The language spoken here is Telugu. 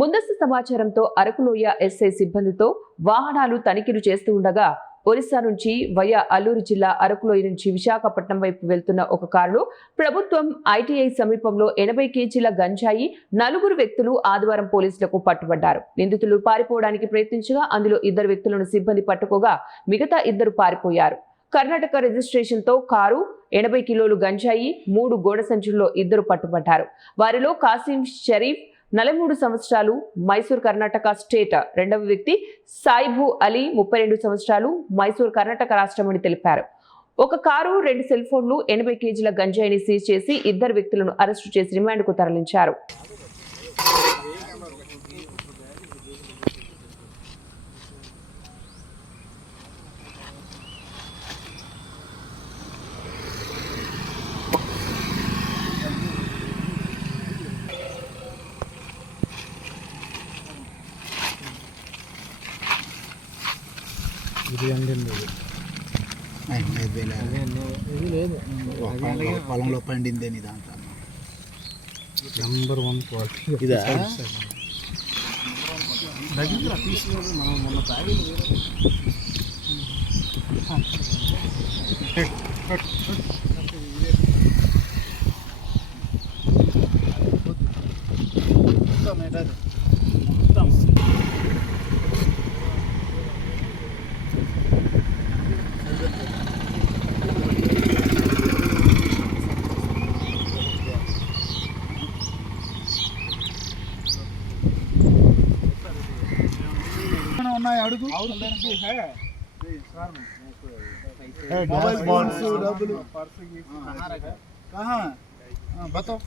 ముందస్తు సమాచారంతో అరకులోయ ఎస్ఐ సిబ్బందితో వాహనాలు తనిఖీలు చేస్తూ ఉండగా ఒరిస్సా నుంచి వయా అల్లూరు జిల్లా అరకులోయ నుంచి విశాఖపట్నం వైపు వెళ్తున్న ఒక కారులో ప్రభుత్వం ఐటీఐ సమీపంలో 80 కేజీల గంజాయి 4 వ్యక్తులు ఆదివారం పోలీసులకు పట్టుబడ్డారు. నిందితులు పారిపోవడానికి ప్రయత్నించగా అందులో 2 వ్యక్తులను సిబ్బంది పట్టుకోగా మిగతా 2 పారిపోయారు. కర్ణాటక రిజిస్ట్రేషన్ తో కారు 80 కిలోలు గంజాయి 3 గోడ సంచుల్లో 2 పట్టుబడ్డారు. వారిలో కాసిం షరీఫ్ 43 సంవత్సరాలు మైసూర్ కర్ణాటక స్టేట్, రెండవ వ్యక్తి సాయిబు అలీ 32 సంవత్సరాలు మైసూర్ కర్ణాటక రాష్ట్రం అని తెలిపారు. ఒక కారు 2 సెల్ ఫోన్లు 80 కేజీల గంజాయిని సీజ్ చేసి 2 వ్యక్తులను అరెస్టు చేసి రిమాండ్కు తరలించారు. పొలంలో పండిందని దాంట్లో నంబర్ 1 క్వాలిటీ ఇదా దగ్గర తీసుకోదు. మనం మొన్న తాగి ఉన్నాయి అడుగు. मोबाइल बॉन्ड्स डबल पर्स की कहाँ बताओ।